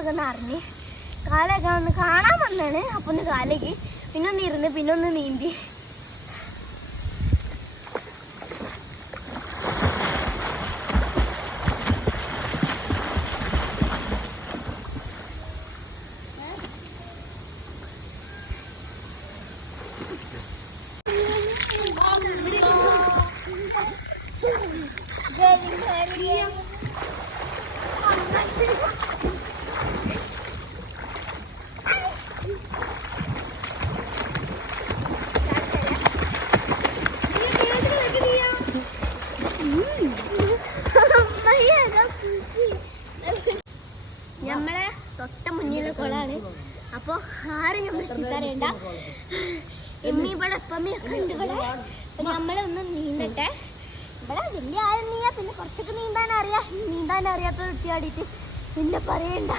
കുളമൊക്കെ നിറഞ്ഞ് കാലൊക്കെ ഒന്ന് കാണാൻ വന്നാണ്. അപ്പൊ ഒന്ന് കാലേക്ക് പിന്നൊന്ന് ഇരുന്ന് പിന്നൊന്ന് നീന്തി. നമ്മളെ തൊട്ട മുന്നിലുള്ള കുളമാണ്. അപ്പൊ ആരും നമ്മൾ ചീത്തറിയണ്ട. എമ്മി ഇവിടെ എപ്പമ്മയൊക്കെ ഉണ്ട് ഇവിടെ. അപ്പൊ നമ്മളൊന്ന് നീന്തട്ടെ. ഇവിടെ വലിയ ആരും നീയാ, പിന്നെ കുറച്ചൊക്കെ നീന്താൻ അറിയാം. നീന്താൻ അറിയാത്ത കുട്ടിയാടിയിട്ട് പിന്നെ പറയണ്ട.